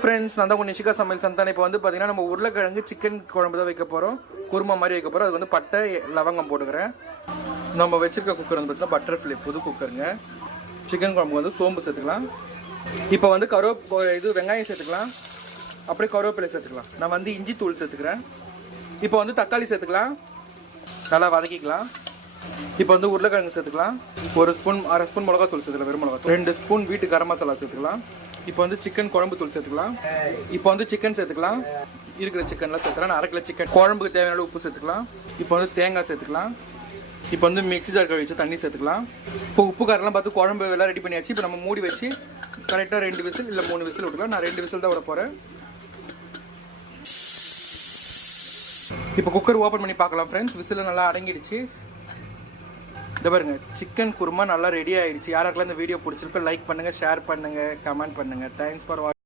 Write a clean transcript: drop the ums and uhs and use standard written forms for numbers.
Friends, நான் தான் நிஷிகா சமையல் சந்தானம். இப்போ வந்து பார்த்தீங்கன்னா நம்ம உருளைக்கிழங்கு சிக்கன் குழம்பு தான் வைக்க போகிறோம். குருமா மாதிரி வைக்க போகிறோம். அதுக்கு வந்து பட்டை லவங்கம் போட்டுக்கிறேன். நம்ம வச்சிருக்க குக்கர் வந்து பார்த்தீங்கன்னா பட்டர்ஃப்ளை புது குக்கருங்க. சிக்கன் குழம்பு வந்து சோம்பு சேர்த்துக்கலாம். இப்போ வந்து வெங்காயம் சேர்த்துக்கலாம். அப்படியே கருவேப்பிலை சேர்த்துக்கலாம். நான் வந்து இஞ்சி தூள் சேர்த்துக்கிறேன். இப்போ வந்து தக்காளி சேர்த்துக்கலாம். நல்லா வதக்கிக்கலாம். இப்போ வந்து உருளைக்கிழங்கு சேர்த்துக்கலாம். ஒரு ஸ்பூன் அரை ஸ்பூன் மிளகாத்தூள் சேர்த்துக்கலாம். வெறும் மிளகாத்தூள் 2 ஸ்பூன் வீட்டு கரம் மசாலா சேர்த்துக்கலாம். இப்போ வந்து சிக்கன் குழம்பு தூள் சேர்த்துக்கலாம். இப்போ வந்து சிக்கன் சேர்த்துக்கலாம். இருக்கிற சிக்கன்லாம் சேர்த்துக்கலாம். நான் 1/2 கிலோ சிக்கன். குழம்புக்கு தேவையான உப்பு சேர்த்துக்கலாம். இப்போ வந்து தேங்காய் சேர்த்துக்கலாம். இப்போ வந்து மிக்ஸி ஜார் கழுவி தண்ணி சேர்த்துக்கலாம். இப்போ உப்பு காரெல்லாம் பார்த்து குழம்பு எல்லாம் ரெடி பண்ணியாச்சு. இப்போ நம்ம மூடி வச்சு கரெக்டாக 2 விசில் இல்லை 3 விசில் விட்டுக்கலாம். நான் 2 விசில் தான் விட போகிறேன். இப்போ குக்கர் ஓப்பன் பண்ணி பார்க்கலாம் ஃப்ரெண்ட்ஸ். விசில் நல்லா அடங்கிடுச்சு. இதை பாருங்க, சிக்கன் குருமா நல்லா ரெடி ஆயிடுச்சு. யாராருக்கெல்லாம் இந்த வீடியோ பிடிச்சிருக்கோ லைக் பண்ணுங்க, ஷேர் பண்ணுங்க, கமெண்ட் பண்ணுங்க. தேங்க்ஸ் ஃபார் வாட்சிங்.